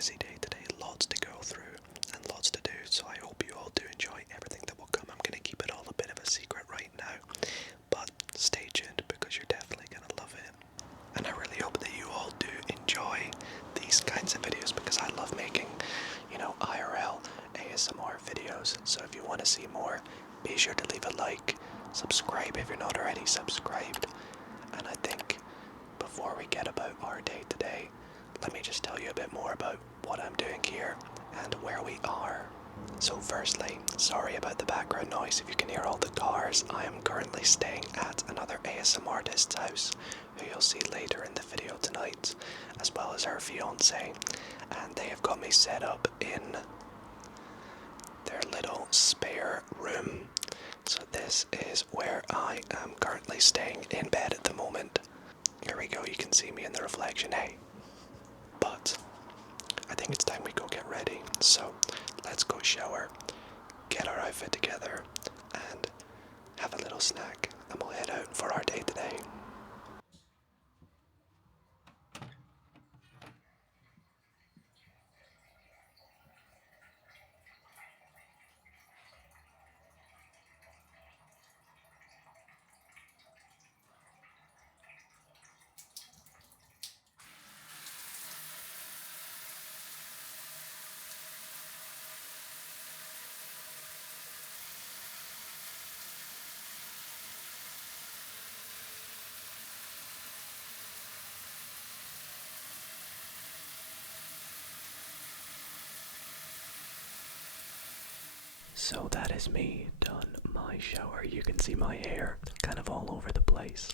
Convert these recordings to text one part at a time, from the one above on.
busy day today, lots to go through and lots to do, so I hope you all do enjoy everything that will come. I'm going to keep it all a bit of a secret right now, but stay tuned because you're definitely going to love it. And I really hope that you all do enjoy these kinds of videos because I love making, IRL ASMR videos. So if you want to see more, be sure to leave a like, subscribe if you're not already subscribed. And I think before we get about our day today, let me just tell you a bit more about what I'm doing here and where we are. So firstly, sorry about the background noise if you can hear all the cars. I am currently staying at another ASMRtist's house, who you'll see later in the video tonight, as well as her fiance, and they have got me set up in their little spare room. So this is where I am currently staying in bed at the moment. Here we go, you can see me in the reflection, hey. But I think it's time we go get ready, so let's go shower, get our outfit together, and have a little snack, and we'll head out for our day today. So that is me done my shower. You can see my hair kind of all over the place,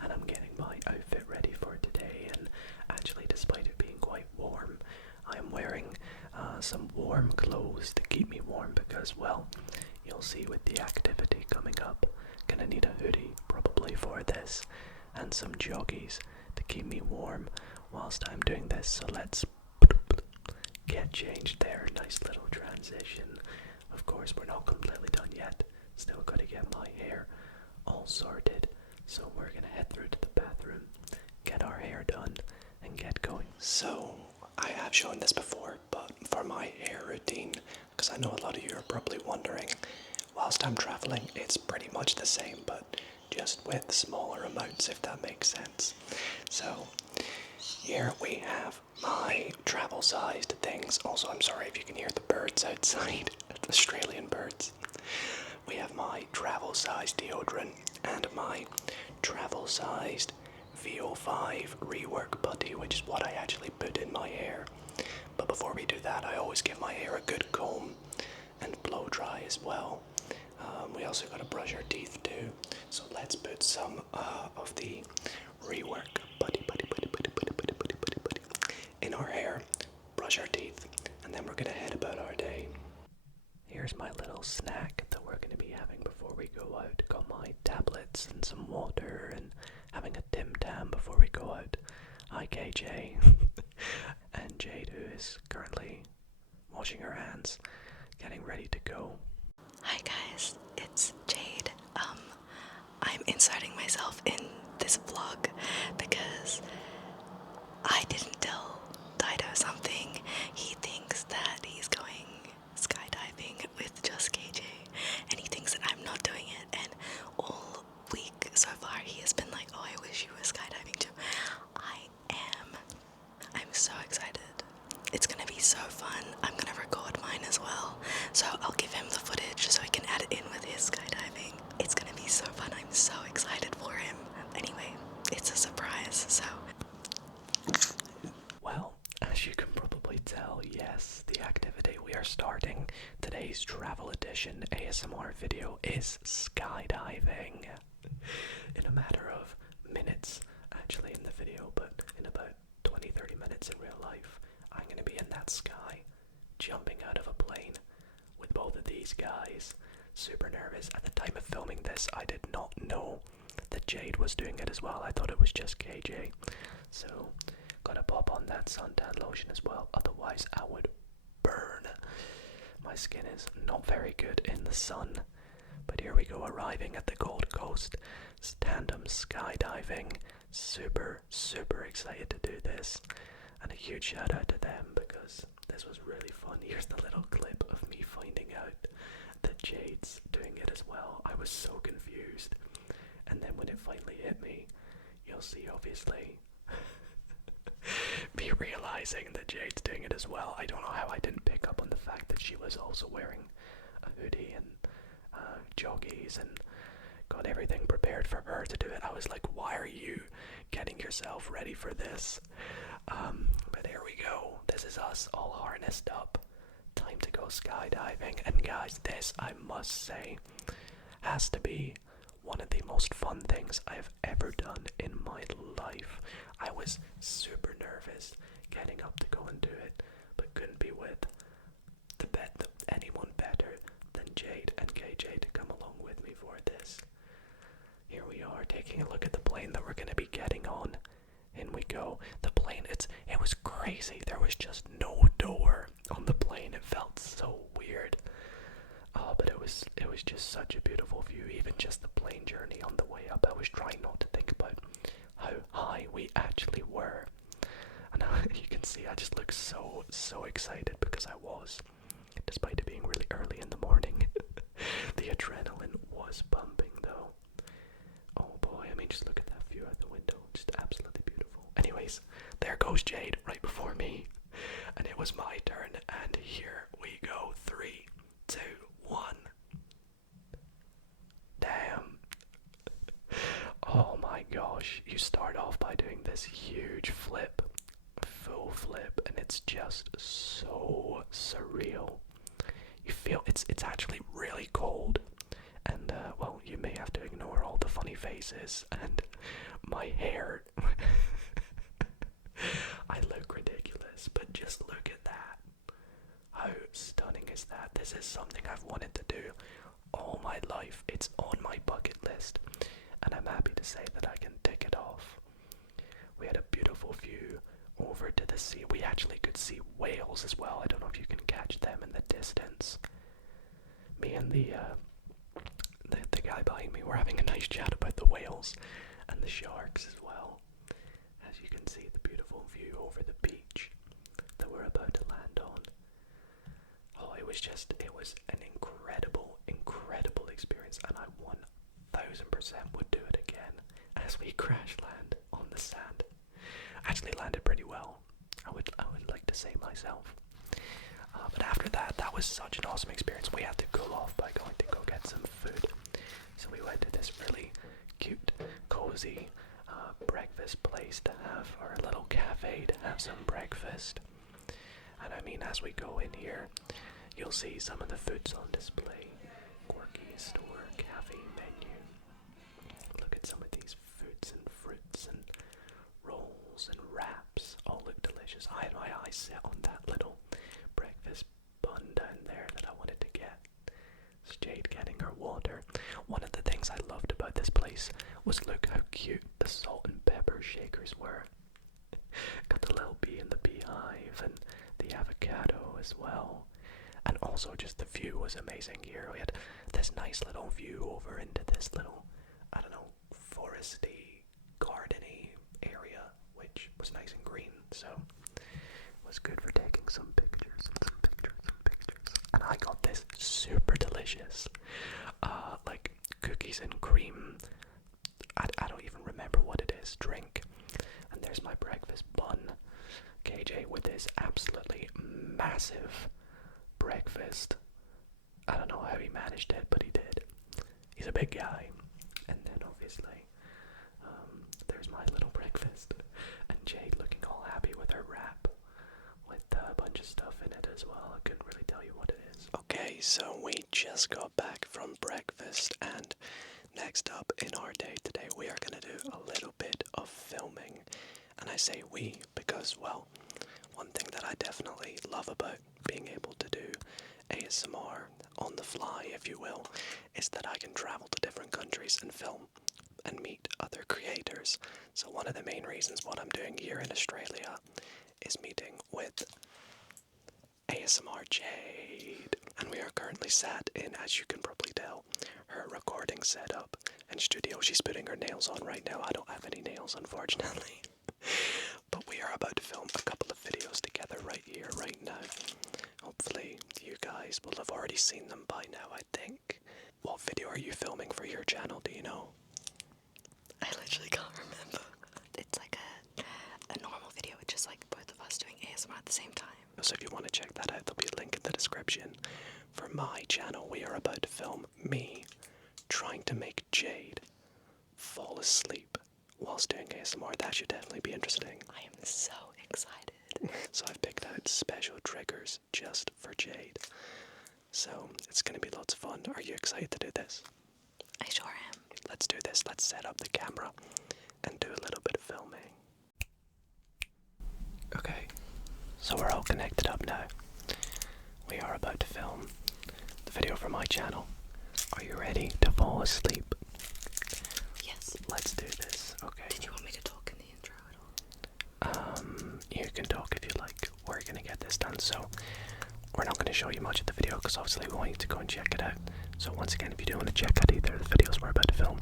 and I'm getting my outfit ready for today. And actually, despite it being quite warm, I am wearing some warm clothes to keep me warm because, well, you'll see with the activity coming up, gonna need a hoodie probably for this, and some joggies to keep me warm whilst I'm doing this. So let's get changed there. Nice little transition. Of course, we're not completely done yet. Still got to get my hair all sorted. So we're going to head through to the bathroom, get our hair done, and get going. So, I have shown this before, but for my hair routine, because I know a lot of you are probably wondering, whilst I'm traveling, it's pretty much the same, but just with smaller amounts, if that makes sense. So, here we have my travel-sized things. Also, I'm sorry if you can hear the birds outside, Australian birds. We have my travel-sized deodorant and my travel-sized VO5 rework putty, which is what I actually put in my hair. But before we do that, I always give my hair a good comb and blow dry as well. We also got to brush our teeth too. So let's put some of the rework putty in our hair, brush our teeth, and then we're going to head about our day. Here's my little snack that we're going to be having before we go out. Got my tablets and some water and having a Tim Tam before we go out. Hi KJ. And Jade, who is currently washing her hands, getting ready to go. Hi guys, it's Jade. I'm inserting myself in this vlog because I didn't tell Dido something. He thinks that he's going skydiving with just KJ, and he thinks that I'm not doing it, and all week so far he has been like, oh, I wish you were skydiving too. I am. I'm so excited. It's gonna be so fun. I'm gonna record mine as well, so I'll give him the footage so he can add it in with his skydiving. It's gonna be so fun. I'm so excited for him. Anyway, it's a surprise, so. Well, as you can probably tell, yes, the activity we are starting today's travel edition ASMR video is skydiving. In a matter of minutes, actually in the video, but in about 20-30 minutes in real life, I'm going to be in that sky, jumping out of a plane with both of these guys. Super nervous. At the time of filming this, I did not know that Jade was doing it as well. I thought it was just KJ. So, gotta pop on that suntan lotion as well, otherwise I would burn. My skin is not very good in the sun. But here we go, arriving at the Gold Coast, tandem skydiving. Super excited to do this. And a huge shout out to them because there's the little clip of me finding out that Jade's doing it as well. I was so confused. And then when it finally hit me, you'll see obviously me realizing that Jade's doing it as well. I don't know how I didn't pick up on the fact that she was also wearing a hoodie and joggies and got everything prepared for her to do it. I was like, why are you getting yourself ready for this? But here we go. This is us all harnessed up. Time to go skydiving. And guys, this, I must say, has to be one of the most fun things I've ever done in my life. I was super nervous getting up to go and do it, but couldn't be with anyone better than Jade and KJ to come along with me for this. Here we are, taking a look at the plane that we're going to be getting on. In we go. The plane, it was crazy. There was just no door on the plane. It felt so weird. But it was just such a beautiful view. Even just the plane journey on the way up, I was trying not to think about how high we actually were. And you can see I just look so excited because I was. Despite it being really early in the morning. The adrenaline was pumping though. Oh boy, I mean, just look at that view out the window. Just absolutely beautiful. Anyways, there goes Jade right before me. And it was my turn. And here we go. 3, 2, 1. Damn. Oh my gosh. You start off by doing this huge flip. Full flip. And it's just so surreal. You feel it's actually really cold. And, well, you may have to ignore all the funny faces and my hair. I look ridiculous, but just look at that. How stunning is that? This is something I've wanted to do all my life. It's on my bucket list, and I'm happy to say that I can tick it off. We had a beautiful view over to the sea. We actually could see whales as well. I don't know if you can catch them in the distance. Me and the guy behind me were having a nice chat about the whales and the sharks as well. As you can see, the beautiful view over the beach that we're about to land on. Oh, it was an incredible experience, and I 1000% would do it again as we crash land on the sand. Actually landed pretty well, I would like to say myself. But after that was such an awesome experience. We had to cool off by going to go get some food. So we went to this really cute, cozy breakfast place to have, or a little cafe to have some breakfast. And I mean, as we go in here, you'll see some of the foods on display. Quirky store cafe menu. Look at some of these foods and fruits and rolls and wraps. All look delicious. I had my eyes set on that little breakfast bun down there that I wanted to get. It's Jade getting her water. One of the things I loved about this place was look how cute the salt and pepper shakers were. Got the little bee in the beehive and the avocado as well. And also just the view was amazing here. We had this nice little view over into this little, I don't know, foresty, gardeny area, which was nice and green, so it was good for taking some pictures and some pictures. And I got this super delicious, like cookies and cream, I don't even remember what it is, drink. And there's my breakfast bun. KJ with his absolutely massive breakfast. I don't know how he managed it, but he did. He's a big guy. And then obviously, there's my little breakfast. And Jade looking all happy with her wrap, with a bunch of stuff in it as well. I couldn't really tell you what it is. Okay, so we just got back from breakfast, and next up in our day today, we are going to do a little bit of filming. And I say we because, well, one thing that I definitely love about being able to do ASMR on the fly, if you will, is that I can travel to different countries and film and meet other creators. So one of the main reasons what I'm doing here in Australia is meeting with ASMR Jade. And we are currently sat in, as you can probably tell, her recording setup and studio. She's putting her nails on right now. I don't have any nails, unfortunately. But we are about to film a couple of videos together right here, right now. Hopefully already seen them by now, I think. What video are you filming for your channel, do you know? I literally can't remember. It's like a normal video with just like both of us doing ASMR at the same time. So if you want to check that out, there'll be a link in the description. For my channel, we are about to film me trying to make Jade fall asleep whilst doing ASMR. That should definitely be interesting. I am so excited. So I've picked out special triggers just for Jade. So it's going to be lots of fun. Are you excited to do this? I sure am. Let's do this. Let's set up the camera and do a little bit of filming. Okay, so we're all connected up now. We are about to film the video for my channel. Are you ready to fall asleep? Yes. Let's do this, okay? Did you want me to talk in the intro at all? You can talk if you like. We're gonna get this done, so we're not gonna show you much of the video because obviously we want you to go and check it out. So once again, if you do want to check out either of the videos we're about to film,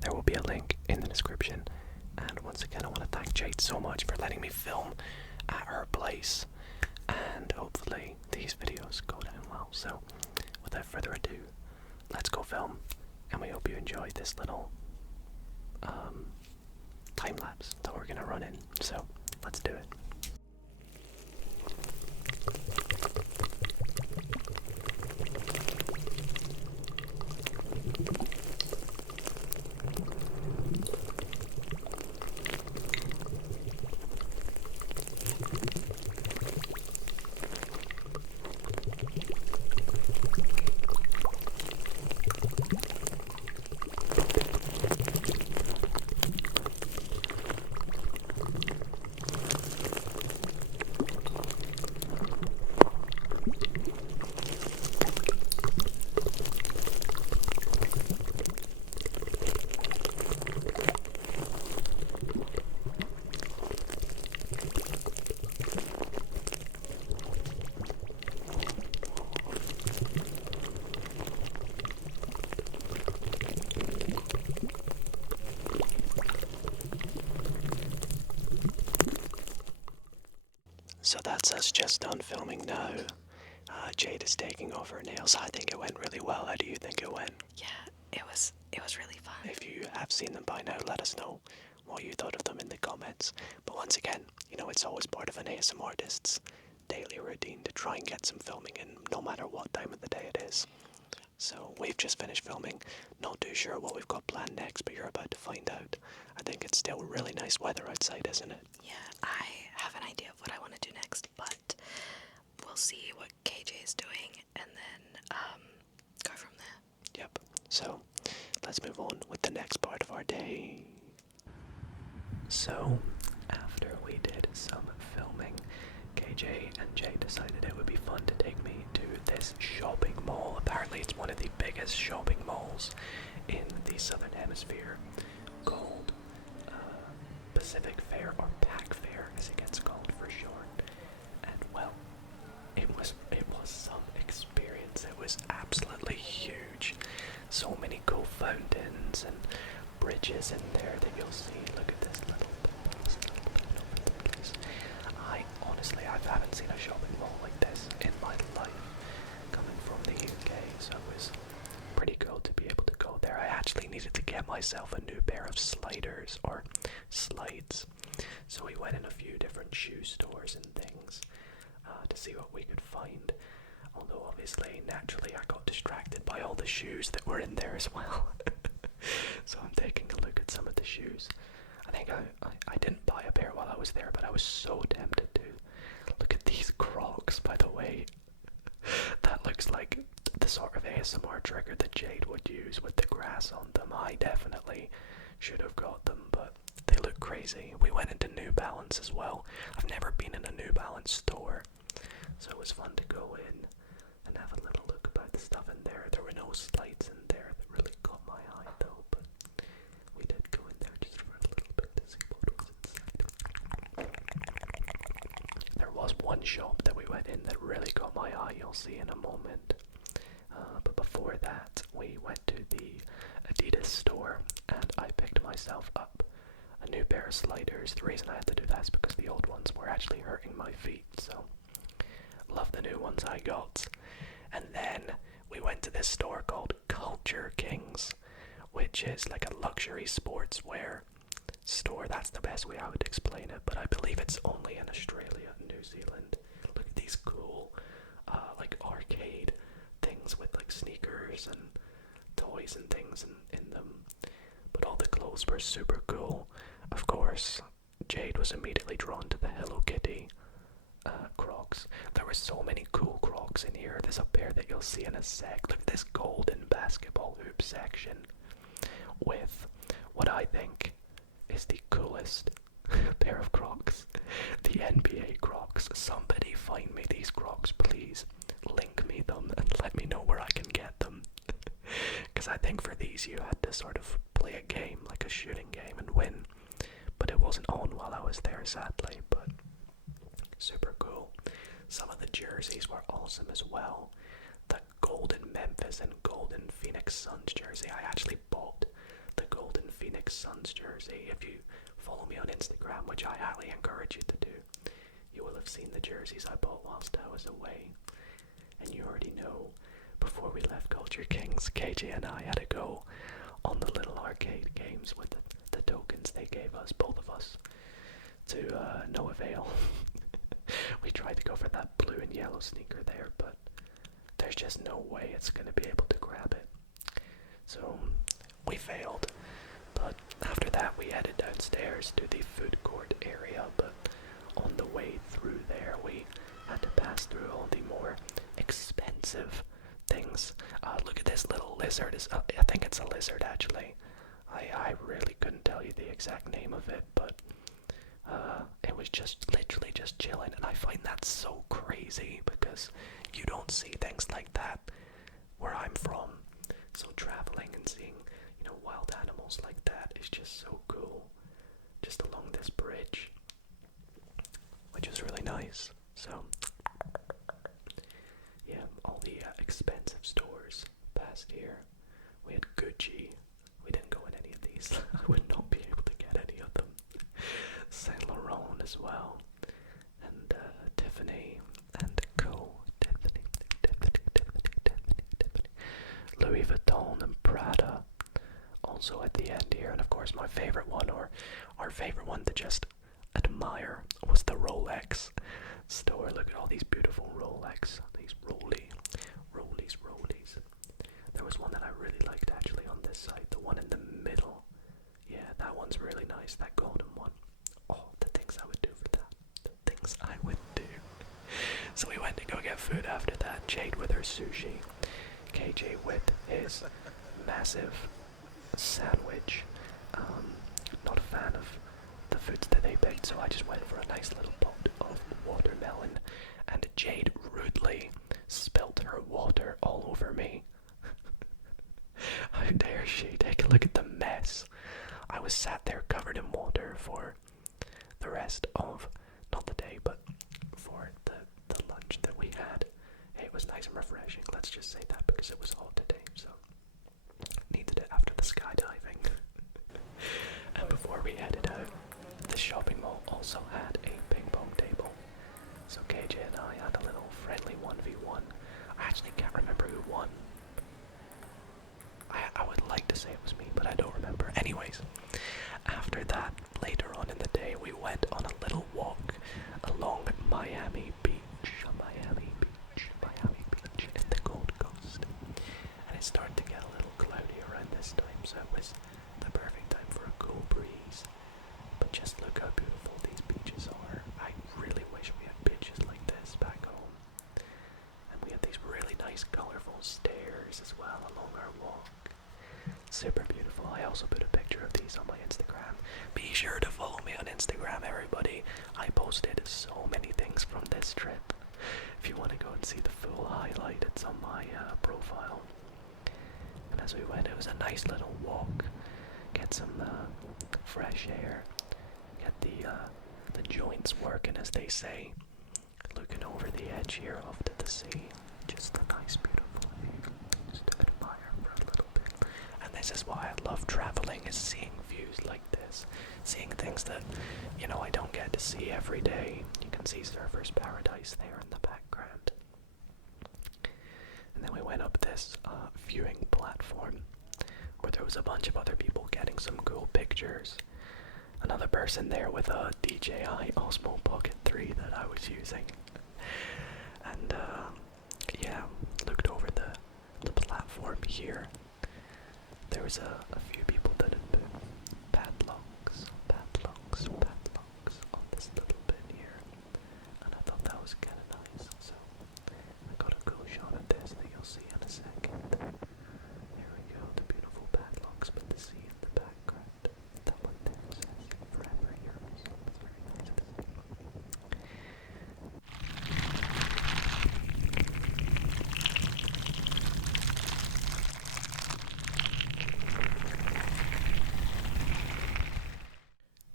there will be a link in the description. And once again, I want to thank Jade so much for letting me film at her place. And hopefully these videos go down well. So without further ado, let's go film. And we hope you enjoyed this little time lapse that we're gonna run in. So let's do it. So that's us just done filming now. Jade is taking off her nails. I think it went really well. How do you think it went? Yeah, it was really fun. If you have seen them by now, let us know what you thought of them in the comments. But once again, you know, it's always part of an ASMRtist's daily routine to try and get some filming in, no matter what time of the day it is. So we've just finished filming. Not too sure what we've got planned next, but you're about to find out. I think it's still really nice weather outside, isn't it? Yeah, I have an idea of what I want to do next, but we'll see what KJ is doing and then go from there. Yep. So let's move on with the next part of our day. So after we did some filming, KJ and Jay decided it would be fun to take me to this shopping mall. Apparently it's one of the biggest shopping malls in the Southern Hemisphere, called Pacific Fair, or Pac Fair as it gets called for short. And well, it was some experience. It was absolutely huge. So many cool fountains and bridges in there that you'll see. Look at this little bit over the place. I haven't seen a shopping mall like this in my life, coming from the UK, so it was pretty cool to be able to go there. I actually needed to get myself a new pair of sliders, or slides, so we went in a few different shoe stores and things to see what we could find, although obviously naturally I got distracted by all the shoes that were in there as well. So I'm taking a look at some of the shoes. I think I didn't buy a pair while I was there, but I was so tempted to. Look at these Crocs, by the way. That looks like the sort of ASMR trigger that Jade would use with the grass on them. I definitely should have got them, but they look crazy. We went into New Balance as well. I've never been in a New Balance store, so it was fun to go in and have a little look about the stuff in there. There were no slides in there that really caught my eye though, but we did go in there just for a little bit to see what was inside. There was one shop that we went in that really caught my eye, you'll see in a moment. But before that, we went to the Adidas store and I picked myself up a new pair of sliders. The reason I had to do that is because the old ones were actually hurting my feet, so love the new ones I got. And then we went to this store called Culture Kings, which is like a luxury sportswear store. That's the best way I would explain it, but I believe it's only in Australia and New Zealand. Look at these cool, like arcade things with like sneakers and toys and things in them. But all the clothes were super cool. Of course, Jade was immediately drawn to the Hello Kitty Crocs. There were so many cool Crocs in here. There's a pair that you'll see in a sec. Look at this golden basketball hoop section with what I think is the coolest pair of Crocs. The NBA Crocs. Somebody find me these Crocs, please. Link me them and let me know where I can get them. Because I think for these you had to sort of play a game, like a shooting game, and win. But it wasn't on while I was there, sadly. But super cool. Some of the jerseys were awesome as well. The Golden Memphis and Golden Phoenix Suns jersey. I actually bought the Golden Phoenix Suns jersey. If you follow me on Instagram, which I highly encourage you to do, you will have seen the jerseys I bought whilst I was away. And you already know, before we left Culture Kings, KJ and I had to go on the little arcade games with the tokens they gave us, both of us, to no avail. We tried to go for that blue and yellow sneaker there, but there's just no way it's going to be able to grab it. So we failed. But after that we headed downstairs to the food court area, but on the way through there we had to pass through all the more expensive things. Look at this little lizard. I think it's a lizard actually. I really couldn't tell you the exact name of it, but it was just literally just chilling, and I find that so crazy because you don't see things like that where I'm from. So traveling and seeing, wild animals like that is just so cool. Just along this bridge, which is really nice. So yeah, all the expensive stores past here. We had Gucci. We didn't go in any of these. I would not be able to get any of them. Saint Laurent as well, and Tiffany and Co. Tiffany, Louis Vuitton and Prada. Also at the end here, and of course my favorite one, or our favorite one to just admire, was the Rolex store. Look at all these beautiful Rolex, these rollies. There was one that I really liked actually on this side, the one in the middle. Yeah, that one's really nice, that golden one. Oh, the things I would do for that. The things I would do. So we went to go get food after that. Jade with her sushi. KJ with his massive sandwich. Not a fan of the foods that they baked, so I just went for a nice little pot of watermelon. And Jade rudely spilt her water all over me. How dare she? Take a look at the mess. I was sat there covered in water for the rest of, not the day, but for the lunch that we had. It was nice and refreshing, let's just say that, because it was hot today, so needed it after the skydiving. And before we headed out, the shopping mall also had a ping pong table. So KJ and I had a little friendly 1v1. I actually can't remember who won. I would like to say it was me, but I don't remember. Anyways, after that, later on in the day, we went on a little walk along Miami Beach in the Gold Coast. And it started to get a little cloudy around this time, so it was the perfect time for a cool breeze. But just look how beautiful these beaches are. I really wish we had beaches like this back home. And we had these really nice colorful stairs as well along our walk. Super beautiful. I also put a picture of these on my Instagram. Be sure to follow me on Instagram, everybody. I posted so many things from this trip. If you want to go and see the full highlight, it's on my profile. And as we went, it was a nice little walk. Get some fresh air. Get the joints working, as they say. Looking over the edge here off to the sea. Just a nice, beautiful view. Just to admire for a little bit. And this is why I love traveling, is seeing views like this. Seeing things that, I don't get to see every day. You can see Surfer's Paradise there in the background. And then we went up this viewing platform where there was a bunch of other people getting some cool pictures. Another person there with a DJI Osmo Pocket 3 that I was using. And yeah, looked over the platform here. There was a few people that had put padlocks on this little bit here. And I thought that was kind of nice. So I got a cool shot of this that you'll see in a second. There we go, the beautiful padlocks with the sea in the background. That one there says forever yours. It's very nice to see.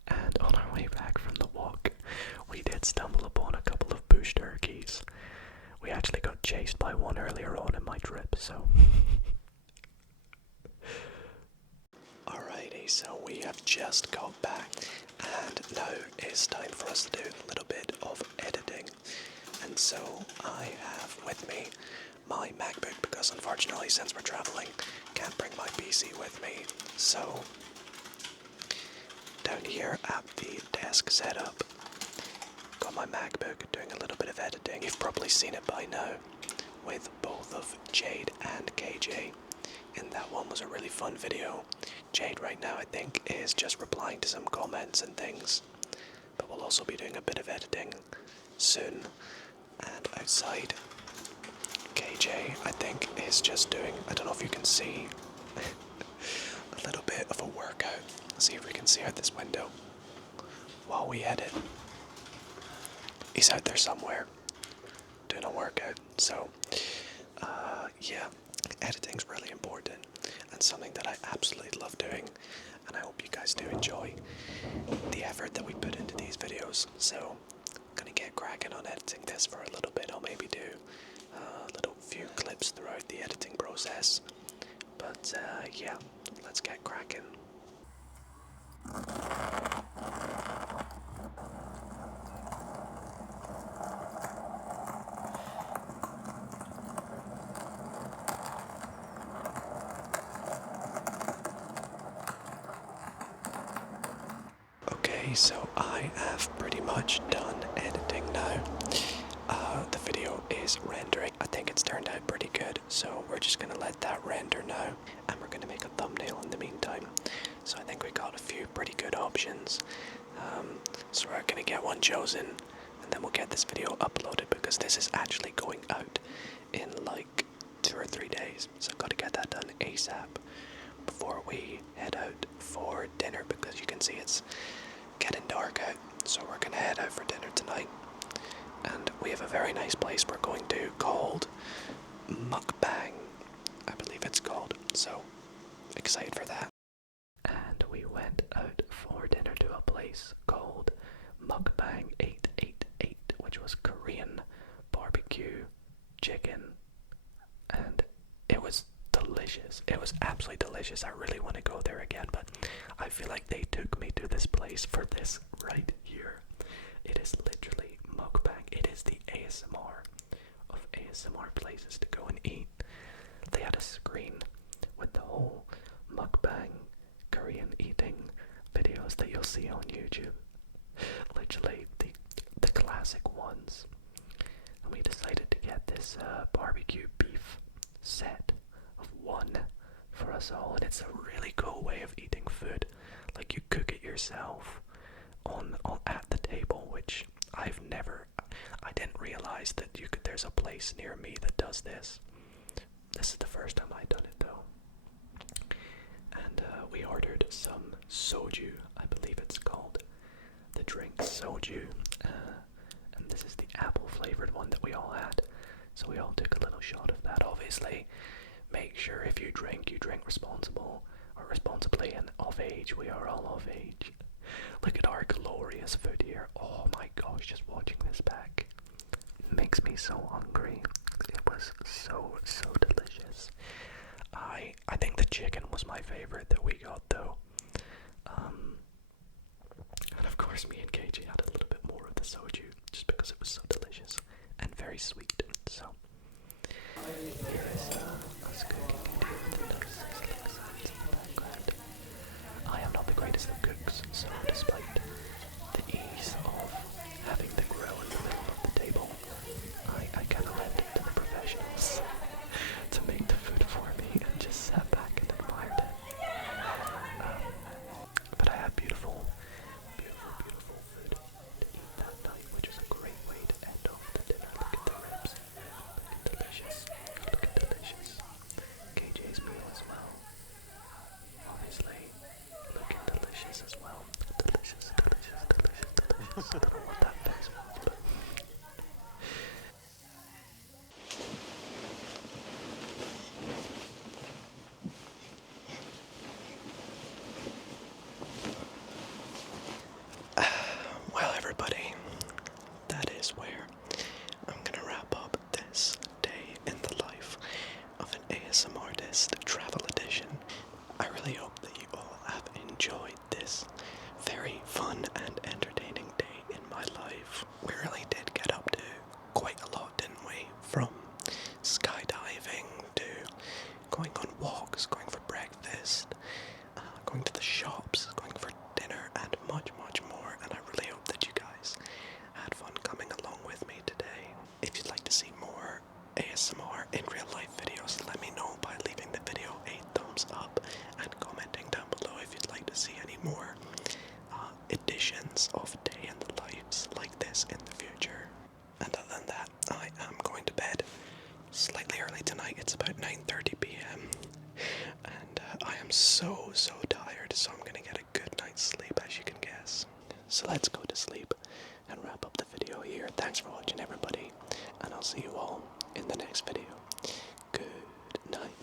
And on our way back from the walk, we did stumble upon a couple of bush turkeys. We actually got chased by one earlier on in my trip, so. Alrighty, so we have just got back, and now it's time for us to do a little bit of editing. And so I have with me my MacBook, because unfortunately since we're traveling, can't bring my PC with me. So down here at the desk setup, got my MacBook doing a little bit of editing. You've probably seen it by now with both of Jade and KJ. And that one was a really fun video. Jade right now I think is just replying to some comments and things, but we'll also be doing a bit of editing soon. And outside, KJ I think is just doing, I don't know if you can see, a little bit of a workout. Let's see if we can see out this window while we edit. He's out there somewhere doing a workout. So yeah, editing's really important and something that I absolutely love doing, and I hope you guys do enjoy the effort that we put into these videos. So I'm gonna get cracking on editing this for a little bit. I'll maybe do a little few clips throughout the editing process, but yeah, let's get cracking. Okay, so I have pretty much done editing now. The video is rendering. I think it's turned out pretty good, so we're just gonna let that render now, and we're gonna make a thumbnail in the meantime. So I think we got a few pretty good options. So we're gonna get one chosen, and then we'll get this video uploaded, because this is actually going out in like 2 or 3 days. So I've got to get that done ASAP before we head out for dinner, because you can see it's getting dark out. So we're gonna head out for dinner tonight, and we have a very nice place we're going to called Mukbang, I believe it's called. So excited for that. And we went out for dinner to a place called Mukbang 888, which was Korean barbecue chicken, and it was delicious. It was absolutely delicious. I really want to go there again, but I feel like they took me to this place for this right here. It is literally mukbang. It is the ASMR of ASMR places to go and eat. They had a screen with the whole mukbang Korean eating videos that you'll see on YouTube. Literally the classic ones. And we decided to get this barbecue beef set of one for us all, and it's a really cool way of eating food. Like, you cook it yourself on at the table, which I didn't realize that there's a place near me that does this. This is the first time I've done it though. And we ordered some soju, I believe it's called, the drink soju, and this is the apple flavored one that we all had. So we all took a little shot of that. Obviously, make sure if you drink responsibly and of age. We are all of age. Look at our glorious food here. Oh my gosh, just watching this back makes me so hungry. It was so delicious. I think the chicken was my favorite that we got though. And of course me and KJ had a little bit more of the soju just because it was so delicious and very sweet. So Here is us cooking video with the nice sizzling sounds in the background. I am not the greatest of cooks, so despite the ease of having the grill in the middle of the table, I kind of left it to the professionals to make the food for me and just sat back and admired it. But I had beautiful, beautiful, beautiful food to eat that night, which is a great way to end off the dinner. Look at the ribs. Looking delicious. Looking delicious. KJ's meal as well. Obviously, looking delicious as well. Delicious, delicious, delicious, delicious. I don't know what that face was, but... Well, everybody, that is where I'm gonna wrap up this day in the life of an ASMRtist travel edition. I really hope that you all have enjoyed this very fun and entertaining day in my life. We really did get up to quite a lot, didn't we? From skydiving to going on walks, going for breakfast, going to the shops, going for dinner, and much, much more. And I really hope that you guys had fun coming along with me today. If you'd like to see more ASMR in real life videos, let me know by leaving the video a thumbs up and commenting down below if you'd like to see any more editions of day in the lives like this in the future. And other than that, I am going to bed slightly early tonight. It's about 9:30 p.m. and I am so tired, so I'm gonna get a good night's sleep, as you can guess. So let's go to sleep and wrap up the video here. Thanks for watching, everybody, and I'll see you all in the next video. Good night.